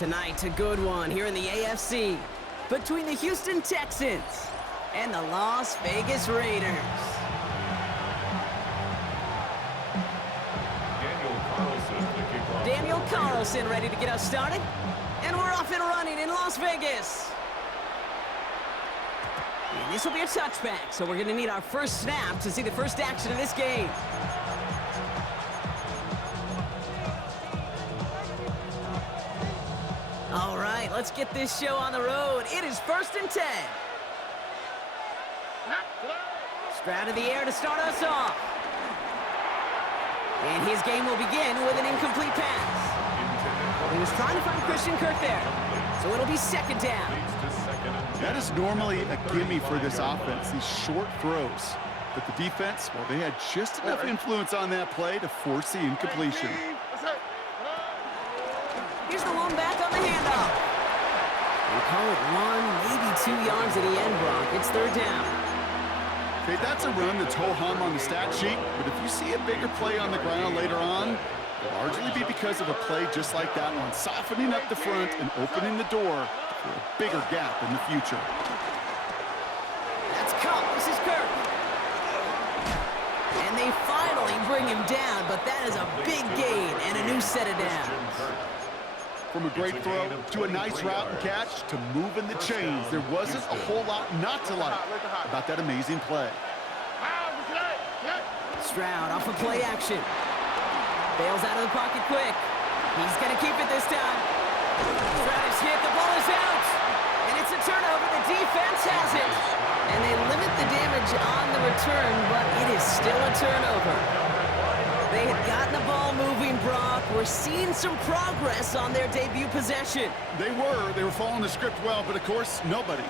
Tonight, a good one here in the AFC between the Houston Texans and the Las Vegas Raiders. Daniel Carlson ready to get us started. And we're off and running in Las Vegas. And this will be a touchback, so we're going to need our first snap to see the first action of this game. All right, let's get this show on the road. It is 1st and 10. Stroud in the air to start us off. And his game will begin with an incomplete pass. He was trying to find Christian Kirk there. So it'll be 2nd down. That is normally a gimme for this offense, these short throws. But the defense, well, they had just enough influence on that play to force the incompletion. Here's the lone back on the handoff. We call it 1, maybe 2 yards at the end, Brock. It's 3rd down. Okay, that's a run that's ho-hum on the stat sheet, but if you see a bigger play on the ground later on, it'll largely be because of a play just like that one, softening up the front and opening the door for a bigger gap in the future. That's Cup. This is Kirk. And they finally bring him down, but that is a big gain and a new set of downs. From a great throw to a nice route and catch to moving the chains, there wasn't a whole lot not to like about that amazing play. Stroud off of play action. Bails out of the pocket quick. He's going to keep it this time. Stroud is hit. The ball is out. And it's a turnover. The defense has it. And they limit the damage on the return, but it is still a turnover. They had gotten the ball moving, Brock. We're seeing some progress on their debut possession. They were following the script well, but of course, nobody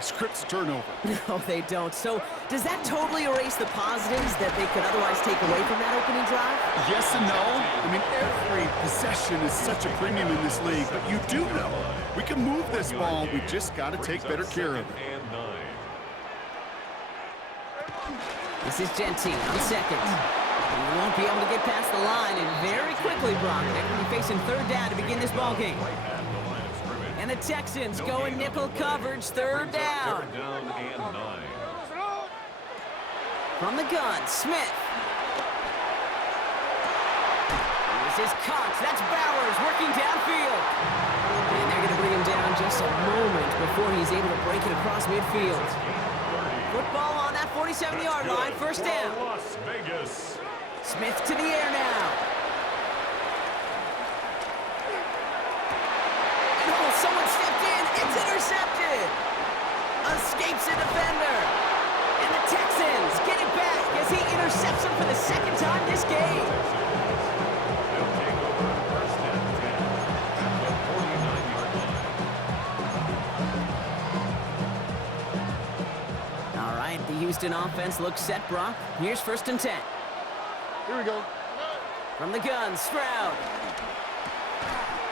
scripts a turnover. No, they don't. So does that totally erase the positives that they could otherwise take away from that opening drive? Yes and no. I mean, every possession is such a premium in this league, but you do know we can move this ball. We just got to take better care of it. This is Gentine on 2nd. He won't be able to get past the line, and very quickly, Brock, they're going to be facing 3rd down to begin this ball game. And the Texans go in nickel coverage, 3rd down. From the gun, Smith. This is Cox. That's Bowers working downfield. And they're going to bring him down just a moment before he's able to break it across midfield. Football on that 47-yard line, 1st down. Las Vegas. Smith to the air now. And oh, someone stepped in. It's intercepted. Escapes a defender. And the Texans get it back as he intercepts him for the 2nd time this game. They'll take over 1st and 10 at the 49-yard line. All right, the Houston offense looks set, Brock. Here's 1st and 10. Here we go. From the gun, Stroud.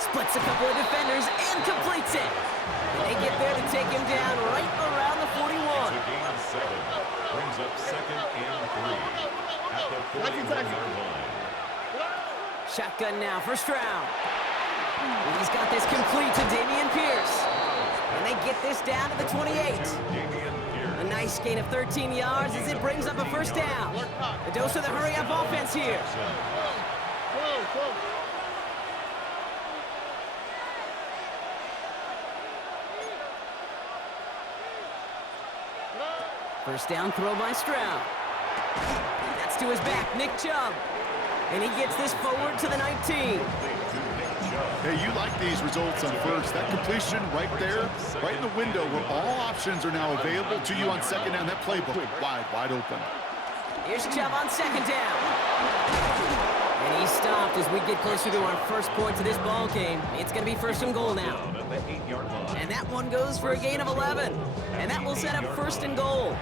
Splits a couple of defenders and completes it. And they get there to take him down right around the 41. It's a gain of 7. Brings up 2nd and 3 at the 41-yard line. Shotgun now for Stroud. He's got this complete to Dameon Pierce. And they get this down to the 28. A nice gain of 13 yards as it brings up a 1st down. A dose of the hurry-up offense here. First down throw by Stroud. That's to his back, Nick Chubb. And he gets this forward to the 19. Hey, you like these results on 1st. That completion right there, right in the window where all options are now available to you on 2nd down. That playbook wide open. Here's Chubb on 2nd down. And he stopped as we get closer to our first points of this ball game. It's going to be 1st and goal now. And that one goes for a gain of 11. And that will set up 1st and goal.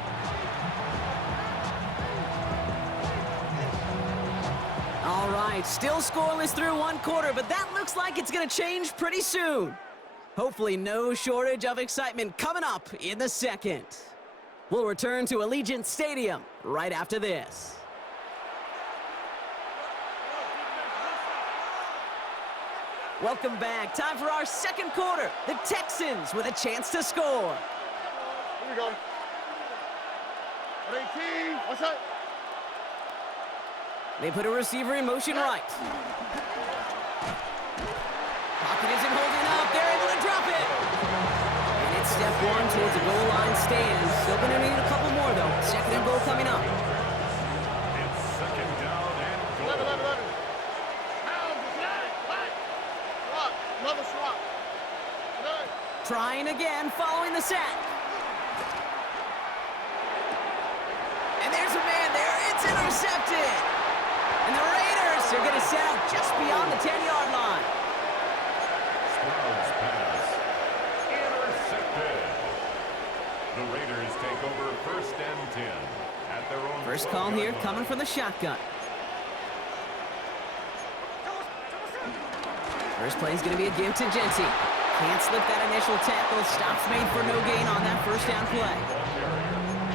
All right, still scoreless through 1 quarter, but that looks like it's going to change pretty soon. Hopefully no shortage of excitement coming up in the 2nd. We'll return to Allegiant Stadium right after this. Welcome back. Time for our second quarter. The Texans with a chance to score. Here we go. 18. What's up? They put a receiver in motion right. Pocket isn't holding up. They're able to drop it. And it's step one towards the goal line stand. Still going to need a couple more, though. Second and goal coming up. It's second down and goal. 11. Swap. Another swap. Trying again, following the sack. And there's a man there. It's intercepted. And the Raiders are going to set up just beyond the 10-yard line. Stroud's pass. Intercepted. The Raiders take over first and 10 at their own. First call here coming from the shotgun. First play is going to be a give to Genty. Can't slip that initial tackle. Stops made for no gain on that first down play.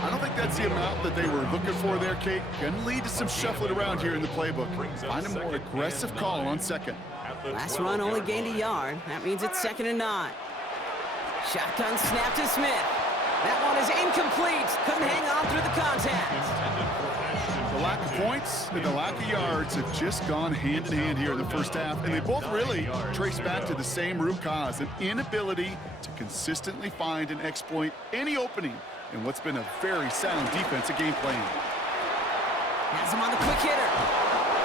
I don't think that's the amount that they were looking for there, Kate. Going to lead to some shuffling around here in the playbook. Find a more aggressive call on second. Last run only gained a yard. That means it's 2nd and 9. Shotgun snap to Smith. That one is incomplete. Couldn't hang on through the contact. The lack of points and the lack of yards have just gone hand in hand here in the first half, and they both really trace back to the same root cause, an inability to consistently find and exploit any opening in what's been a very sound defensive game plan. Has him on the quick hitter.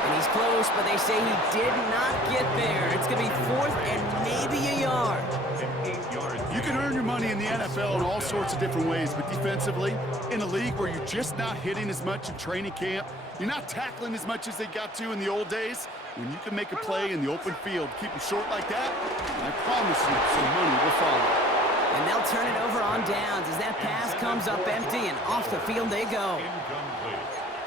And he's close, but they say he did not get there. It's going to be 4th and maybe a yard. You can earn your money in the NFL in all sorts of different ways, but defensively, in a league where you're just not hitting as much in training camp, you're not tackling as much as they got to in the old days, when you can make a play in the open field, keep them short like that, I promise you some money will follow. And they'll turn it over on downs as that pass comes up empty, and off the field they go.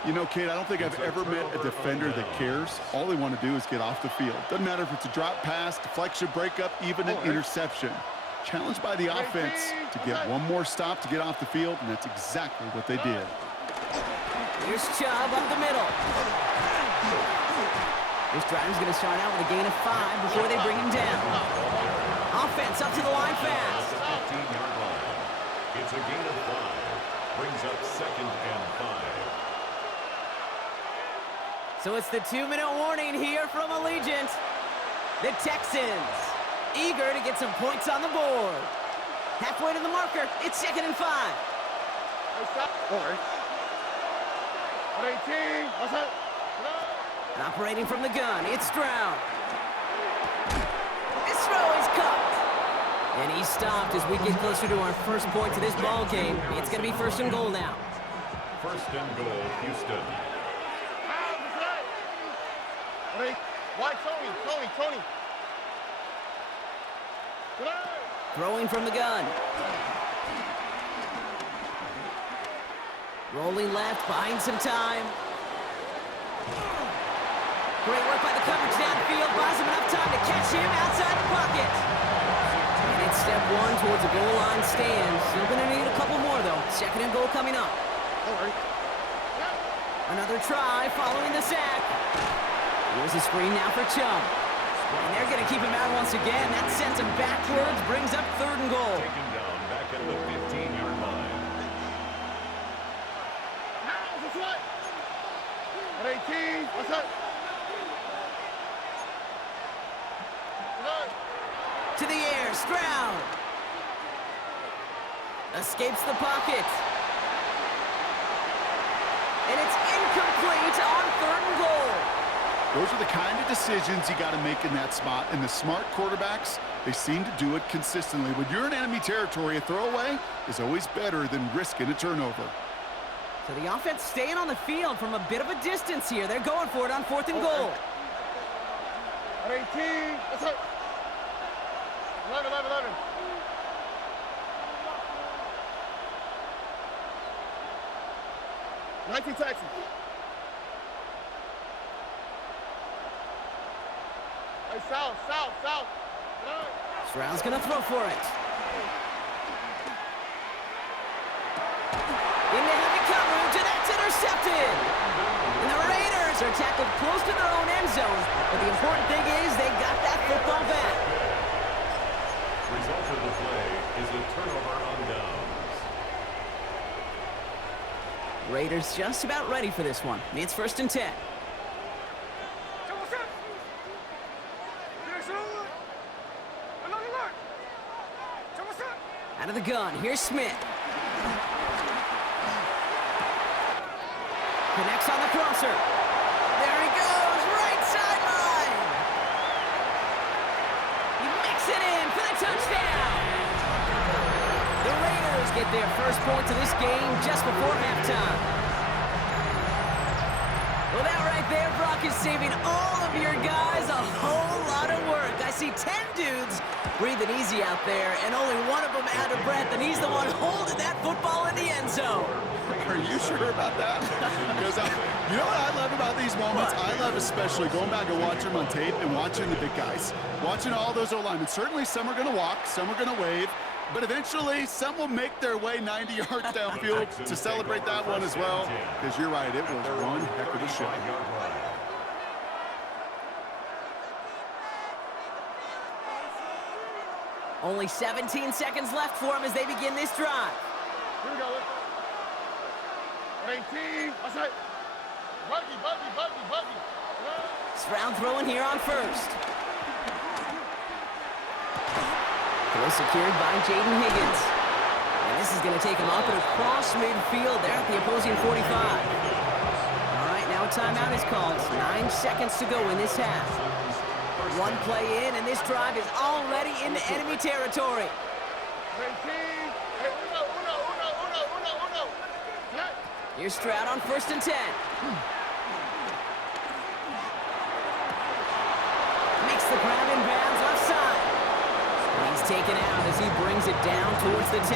You know, Kate, I don't think I've ever met a defender that cares. All they want to do is get off the field. Doesn't matter if it's a drop pass, deflection, breakup, even an interception. Challenged by the offense to get one more stop to get off the field, and that's exactly what they did. Here's Chubb up the middle. This drive's going to start out with a gain of 5 before they bring him down. Offense up to the line fast. 15-yard line. It's a gain of 5. Brings up 2nd and 5. So it's the 2-minute warning here from Allegiant. The Texans, eager to get some points on the board. Halfway to the marker, it's 2nd and 5. 18. What's up? And operating from the gun, it's Stroud. This throw is cupped. And he's stopped as we get closer to our first point to this ball game. It's going to be 1st and goal now. 1st and goal, Houston. Why, Tony? Throwing from the gun. Rolling left, buying some time. Great work by the coverage downfield. Buys him enough time to catch him outside the pocket. And it's step 1 towards the goal line stand. Still going to need a couple more, though. 2nd and goal coming up. Another try following the sack. Here's a screen now for Chubb. And they're going to keep him out once again. That sends him backwards, brings up 3rd and goal. Taken down back at the 15-yard line. 18. What's up? To the air, Stroud. Escapes the pocket. And it's incomplete on 3rd and goal. Those are the kind of decisions you got to make in that spot. And the smart quarterbacks, they seem to do it consistently. When you're in enemy territory, a throwaway is always better than risking a turnover. So the offense staying on the field from a bit of a distance here. They're going for it on 4th and goal. 18. What's up? 11. 19 Texans. Hey, south. Stroud's going to throw for it. Into heavy coverage, and that's intercepted. And the Raiders are tackled close to their own end zone. But the important thing is they got that football back. Result of the play is a turnover on downs. Raiders just about ready for this one. It's 1st and 10. Out of the gun, here's Smith. Connects on the crosser. There he goes, right sideline. He makes it in for the touchdown. The Raiders get their first points of this game just before halftime. Well, that right there, Brock, is saving all of your guys a whole lot of work. I see 10 dudes breathing easy out there, and only one of them out of breath, and he's the one holding that football in the end zone. Are you sure about that? Because you know what I love about these moments? I love especially going back and watching them on tape and watching the big guys. Watching all those O-linemen. Certainly some are going to walk, some are going to wave, but eventually some will make their way 90 yards downfield to celebrate that one as well. Because you're right, it was one heck of a show. Only 17 seconds left for him as they begin this drive. Here we go. 18. Outside. Buggy. Stroud throwing here on first. Throw secured by Jaden Higgins. And this is going to take him up and across midfield there at the opposing 45. All right, now a timeout is called. 9 seconds to go in this half. One play in, and this drive is already into enemy territory. 19. Uno. Here's Stroud on 1st and 10. Makes the grab in bounds left side. He's taken out as he brings it down towards the 10.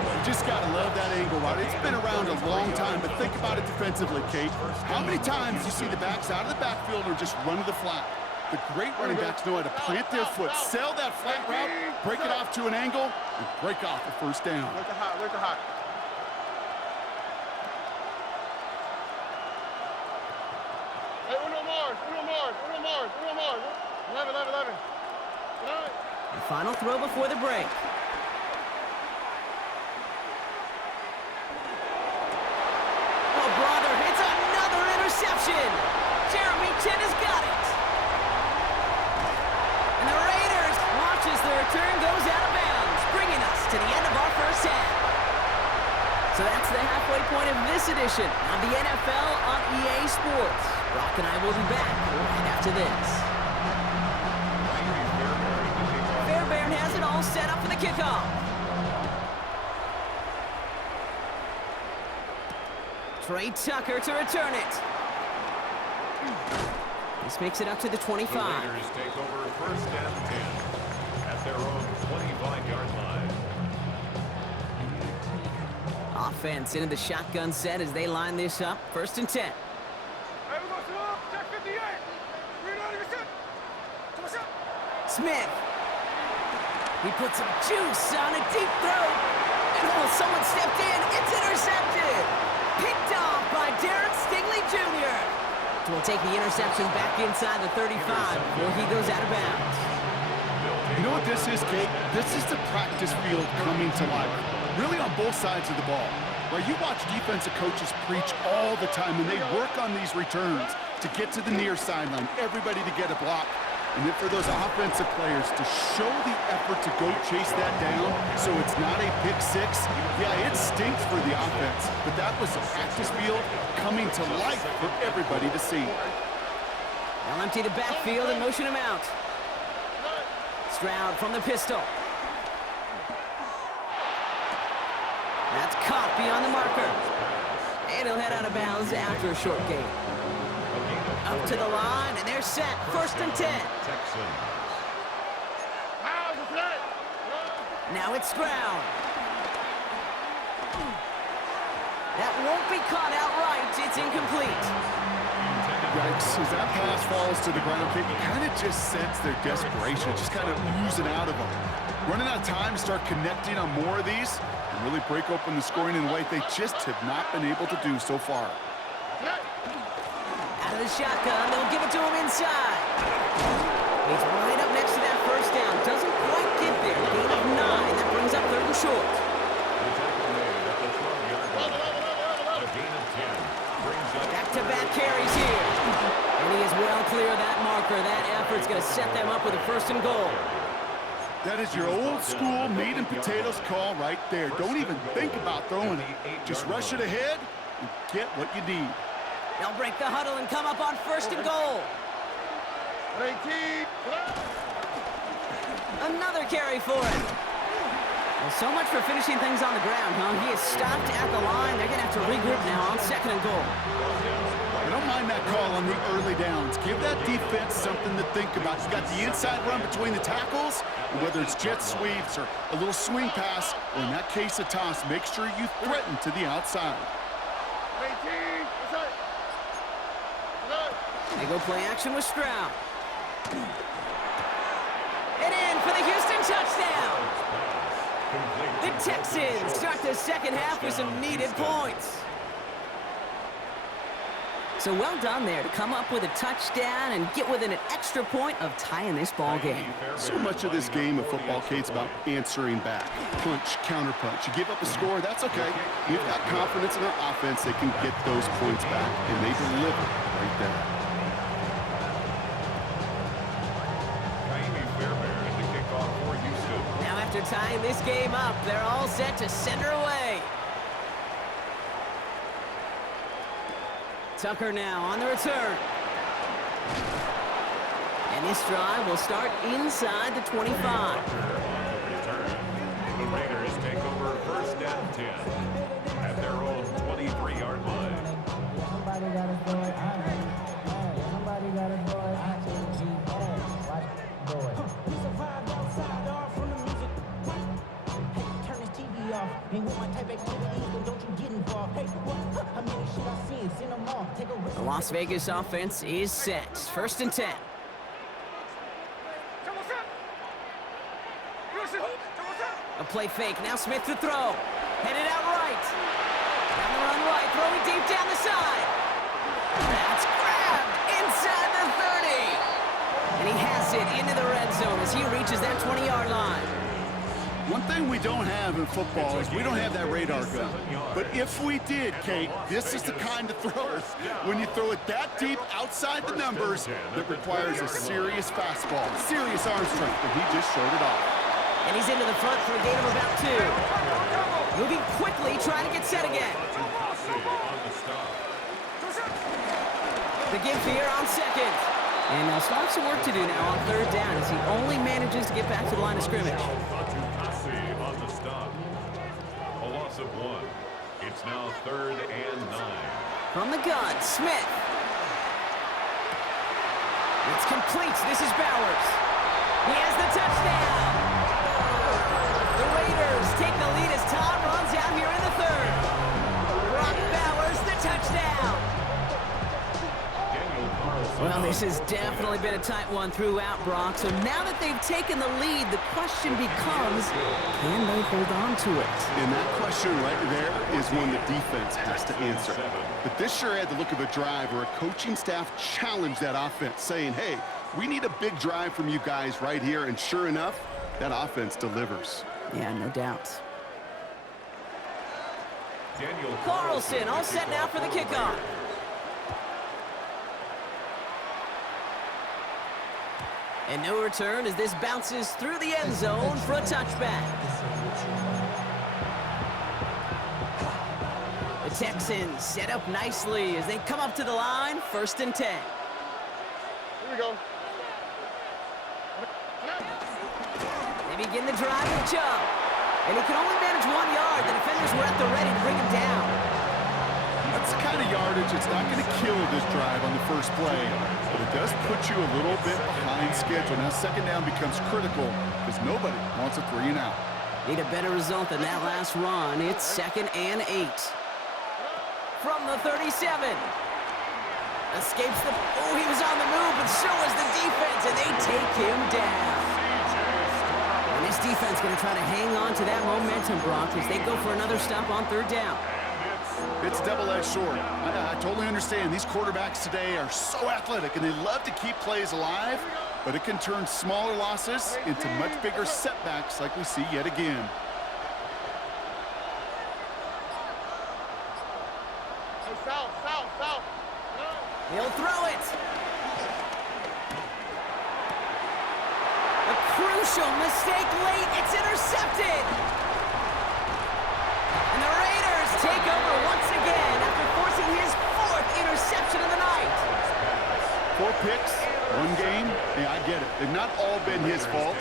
You just got to love that angle, right? It's been around a long time, but think about it defensively, Kate. How many times you see the backs out of the backfield or just run to the flat? The great running backs know how to plant their foot, sell that flat route, break it off to an angle, and break off a first down. Look at hot. Hey, uno more. 11. The final throw before the break. Oh, brother, it's another interception. Jeremy Chin has got it. And the Raiders watch as the return goes out of bounds, bringing us to the end of our first half. So that's the halfway point of this edition of the NFL on EA Sports. Brock and I will be back right after this. Fairbairn has it all set up for the kickoff. Trey Tucker to return it. This makes it up to the 25. The Raiders take over 1st and 10 at their own 25-yard line. Offense into the shotgun set as they line this up. 1st and 10. Hey, we go slow. Check 58. Smith. He puts some juice on a deep throw. And oh, someone stepped in. It's intercepted. Picked off by Derek Stingley Jr. We'll take the interception back inside the 35 before he goes out of bounds. You know what this is, Kate? This is the practice field coming to life. Really on both sides of the ball. Where you watch defensive coaches preach all the time when they work on these returns to get to the near sideline, everybody to get a block. And then for those offensive players to show the effort to go chase that down so it's not a pick six, yeah, it stinks for the offense. But that was a practice field coming to life for everybody to see. They'll empty the backfield and motion him out. Stroud from the pistol. That's caught beyond the marker. And he'll head out of bounds after a short gain. Up to the line, and they're set. 1st and 10. Texans. Now it's Stroud. That won't be caught outright. It's incomplete. Yikes, as that pass falls to the ground, you kind of just sense their desperation, just kind of oozing out of them. Running out of time to start connecting on more of these and really break open the scoring in a way they just have not been able to do so far. Out of the shotgun, they'll give it to him inside. He's right up next to that first down. Doesn't quite get there. Gain of 9. That brings up 3rd and short. The tackle made at the 12-yard line. A gain of 10 brings up Back-to-back carries here. And he is well clear of that marker. That effort's going to set them up with a 1st and goal. That is your old school meat and potatoes call right there. Don't even think about throwing it. Just rush it ahead and get what you need. They'll break the huddle and come up on 1st and goal. 18. Another carry for him. Well, so much for finishing things on the ground, huh? He is stopped at the line. They're going to have to regroup now on 2nd and goal. I don't mind that call on the early downs. Give that defense something to think about. You got the inside run between the tackles, and whether it's jet sweeps or a little swing pass, or in that case a toss, make sure you threaten to the outside. 18. They go play action with Stroud. And in for the Houston touchdown. The Texans start the second half with some needed points. So well done there to come up with a touchdown and get within an extra point of tying this ball game. So much of this game of football, Kate's about answering back. Punch, counterpunch. You give up a score, that's okay. We've got confidence in our offense. They can get those points back, and they deliver right there. Now after tying this game up, they're all set to send her away. Tucker now on the return. And this drive will start inside the 25. The Raiders take over 1st and 10 at their own 23-yard line. Somebody got to throw it. Somebody got to throw it. Watch boy. We survived outside off from the music. Hey, turn this TV off. Ain't with my type activities, but don't you get involved. Hey, what? How many should I see? Send them all. Take a risk. The Las Vegas offense is set. 1st and 10. A play fake. Now Smith to throw. Headed out right. Down the run right. Throwing deep down the side. That's grabbed inside the 30. And he has it into the red zone as he reaches that 20-yard line. One thing we don't have in football is we don't have that radar gun. But if we did, Kate, this is the kind of throw when you throw it that deep outside the numbers that requires a serious fastball, serious arm strength, and he just showed it off. And he's into the front for a gain of about 2. Moving quickly, trying to get set again. The give here on 2nd. And they'll start some work to do now on 3rd down as he only manages to get back to the line of scrimmage. On the stop. A loss of 1. It's now 3rd and 9. From the gun, Smith. It's complete. This is Bowers. He has the touchdown. The Raiders take the lead as Tom runs out here in the 3rd. Brock Bowers, the touchdown. Well, this has definitely been a tight one throughout, Brock. So now that they've taken the lead, the question becomes, can they hold on to it? And that question right there is one the defense has to answer. But this sure had the look of a drive where a coaching staff challenged that offense, saying, hey, we need a big drive from you guys right here. And sure enough, that offense delivers. Yeah, no doubt. Carlson all set now for the kickoff. And no return as this bounces through the end zone for a touchback. The Texans set up nicely as they come up to the line, 1st and 10. Here we go. They begin the drive with Chubb. And he can only manage 1 yard. The defenders were at the ready to bring him down. That's the kind of yardage that's not going to kill this drive on the first play, but it does put you a little bit behind schedule. Now 2nd down becomes critical because nobody wants a 3 and out. Need a better result than that last run. It's 2nd and 8. From the 37. Escapes the... Oh, he was on the move, but so was the defense, and they take him down. And this defense going to try to hang on to that momentum, Brock, as they go for another stop on 3rd down. It's double-edged sword. I totally understand. These quarterbacks today are so athletic, and they love to keep plays alive. But it can turn smaller losses into much bigger setbacks like we see yet again. Hey, south. He'll throw it. A crucial mistake late. It's intercepted. And the Raiders take over once again after forcing his 4th interception of the night. 4 picks, 1 game. Yeah, I get it. They've not all been his fault,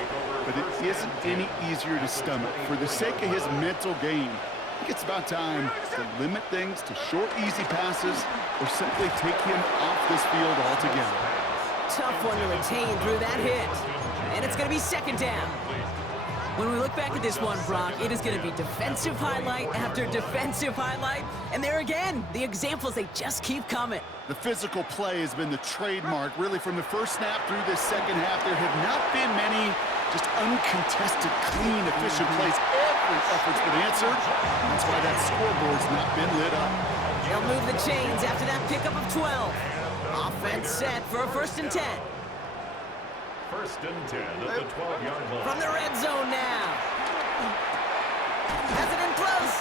but it isn't any easier to stomach. For the sake of his mental game, I think it's about time to limit things to short, easy passes or simply take him off this field altogether. Tough one to retain through that hit. And it's going to be 2nd down. When we look back at this one, Brock, it is going to be defensive highlight after defensive highlight. And there again, the examples, they just keep coming. The physical play has been the trademark, really, from the first snap through this second half. There have not been many just uncontested, clean, efficient plays. Every effort's been answered. That's why that scoreboard's not been lit up. They'll move the chains after that pickup of 12. Offense set for a 1st and 10. 1st and 10 at the 12-yard line. From the red zone now. Has it in close.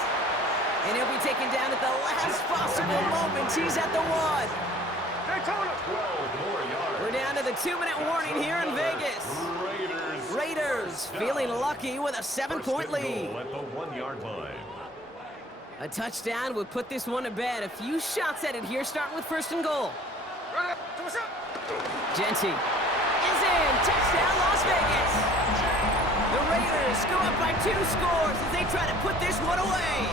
And he'll be taken down at the last possible moment. He's at the 1. 12 more yards. We're down to the 2-minute warning here in Vegas. Raiders feeling lucky with a 7-point lead. At the 1-yard line. A touchdown would put this one to bed. A few shots at it here, starting with 1st and goal. Genty is in. Touchdown, Las Vegas. The Raiders go up by 2 scores as they try to put this one away.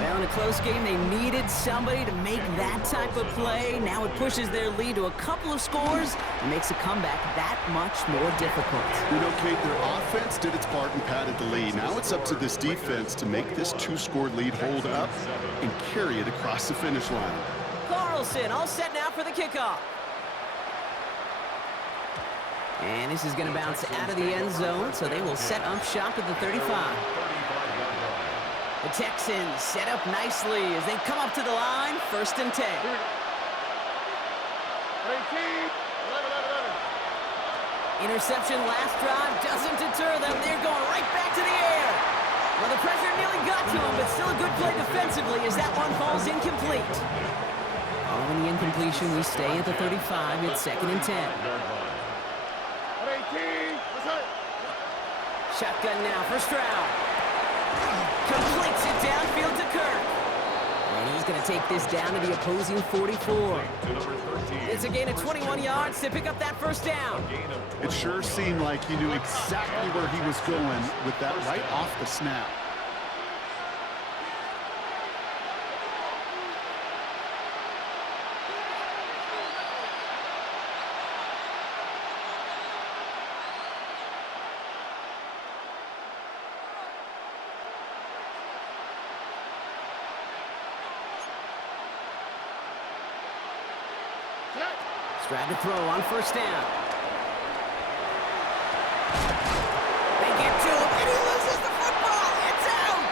Well, in a close game, they needed somebody to make that type of play. Now it pushes their lead to a couple of scores and makes a comeback that much more difficult. You know, Kate, their offense did its part and padded the lead. Now it's up to this defense to make this 2-score lead hold up and carry it across the finish line. Carlson all set now for the kickoff. And this is going to bounce out of the end zone, so they will set up shop at the 35. The Texans set up nicely as they come up to the line, 1st and 10. 18. Interception last drive doesn't deter them. They're going right back to the air. Well, the pressure nearly got to him, but still a good play defensively as that one falls incomplete. Following the incompletion, we stay at the 35. It's 2nd and 10. 18. Shotgun now for Stroud. Completes it downfield to Kirk. And he's going to take this down to the opposing 44. It's a gain of 21 yards to pick up that 1st down. It sure seemed like he knew exactly where he was going with that right off the snap. Stroud to throw on 1st down. They get to him, and he loses the football. It's out!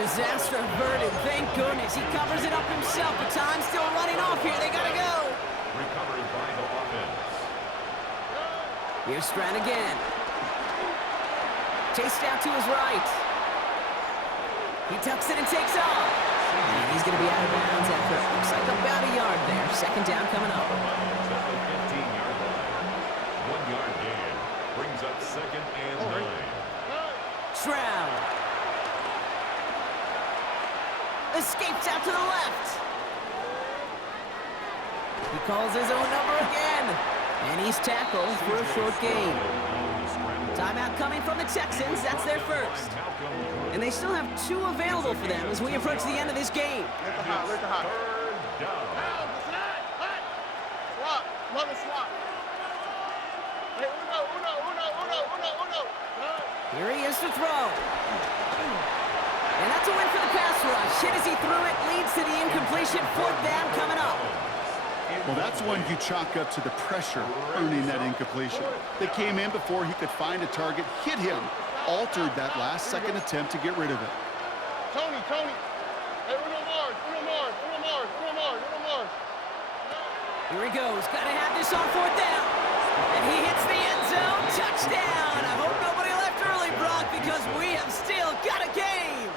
Disaster averted, thank goodness. He covers it up himself, but time's still running off here. They gotta go. Recovery by the offense. Here's Stroud again. Chased out to his right. He tucks it and takes off. And he's going to be out of bounds after looks like about a yard there. 2nd down coming up. At the 15-yard line. 1-yard gain. Brings up 2nd and 9. Stroud. Escapes out to the left. He calls his own number again. And he's tackled for a short gain. Timeout coming from the Texans. That's their 1st. And they still have 2 available for them as we approach the end of this game. Let the hot. Swap. Love a swap. Hey, uno. Here he is to throw. And that's a win for the pass rush. Hit as he threw it, leads to the incompletion. 4th down coming up. Well, that's one you chalk up to the pressure earning that incompletion. They came in before he could find a target, hit him, altered that last-second attempt to get rid of it. Tony. Hey, Uno Mars. Here he goes. Got to have this on 4th down. And he hits the end zone. Touchdown. I hope nobody left early, Brock, because we have still got a game.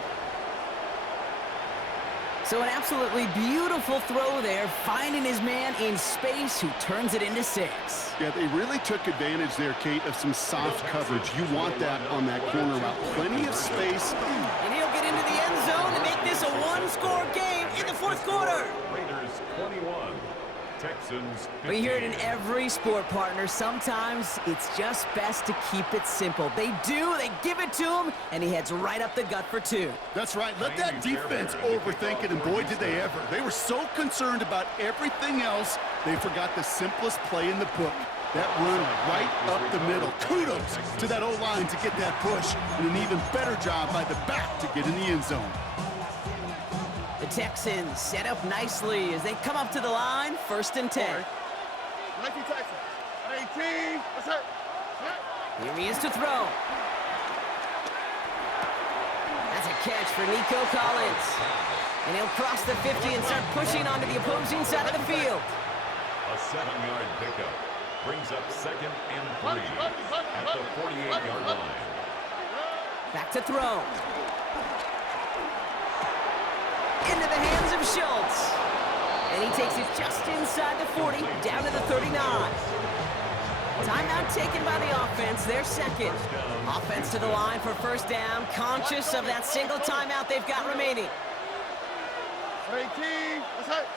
So an absolutely beautiful throw there, finding his man in space who turns it into 6. Yeah, they really took advantage there, Kate, of some soft coverage. You want that on that corner route. Plenty of space. And he'll get into the end zone to make this a one-score game in the 4th quarter. Raiders 21, Texans 15. We hear it in every sport, partner. Sometimes it's just best to keep it simple. They give it to him, and he heads right up the gut for 2. That's right. Let that defense overthink it, and boy, did they ever. They were so concerned about everything else, they forgot the simplest play in the book. That run right up the middle. Kudos to that O-line to get that push, and an even better job by the back to get in the end zone. The Texans set up nicely as they come up to the line, 1st and 10. 19 Texans. 18. That's it. Here he is to throw. That's a catch for Nico Collins. And he'll cross the 50 and start pushing onto the opposing side of the field. A 7-yard pickup brings up 2nd and 3 at the 48-yard line. Back to throw. Into the hands of Schultz. And he takes it just inside the 40, down to the 39. Timeout taken by the offense, their 2nd. Offense to the line for 1st down, conscious of that single timeout they've got remaining. 18. That's it.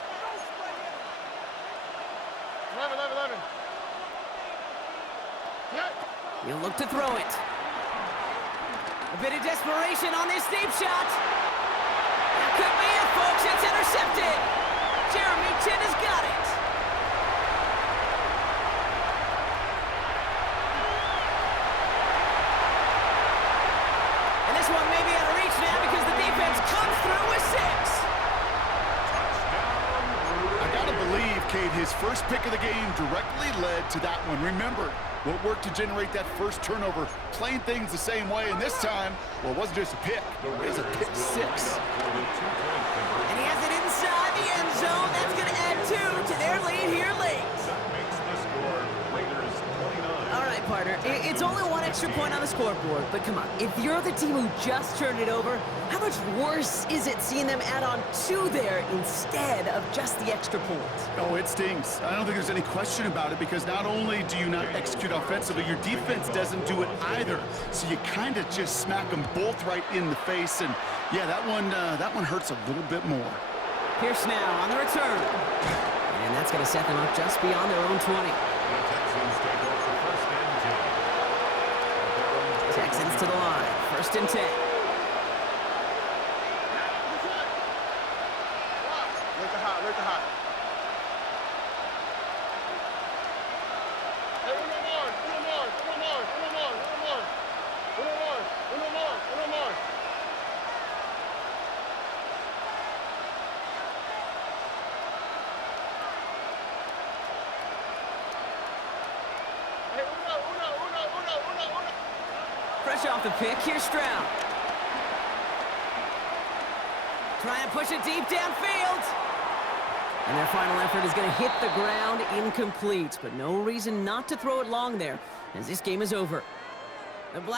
11. He'll look to throw it. A bit of desperation on this deep shot. That could be it, folks. It's intercepted. Jeremy Chin has got it. And this one may be out of reach now because the defense comes through with 6. I gotta believe, Kate, his first pick of the game directly led to that one. Remember, what worked to generate that first turnover, playing things the same way, and this time, well, it wasn't just a pick, it was a pick 6. And he has it inside the end zone. That's going to add 2 to their lead here late. That makes the score Raiders 29. All right, partner, it's only 1 extra point on the scoreboard, but come on, if you're the team who just turned it over, how much worse is it seeing them add on 2 there instead of just the extra point? Oh, it stings. I don't think there's any question about it, because not only do you not execute offensively, your defense doesn't do it either. So you kind of just smack them both right in the face, and yeah, that one hurts a little bit more. Pierce now on the return. And that's going to set them up just beyond their own 20. The Texans take over 1st and 10. Texans to the line, 1st and 10. Where's the hot? Hey, uno more. Hey, uno. Fresh off the pick, here's Stroud. Trying to push it deep downfield. And their final effort is going to hit the ground incomplete, but no reason not to throw it long there, as this game is over. The Black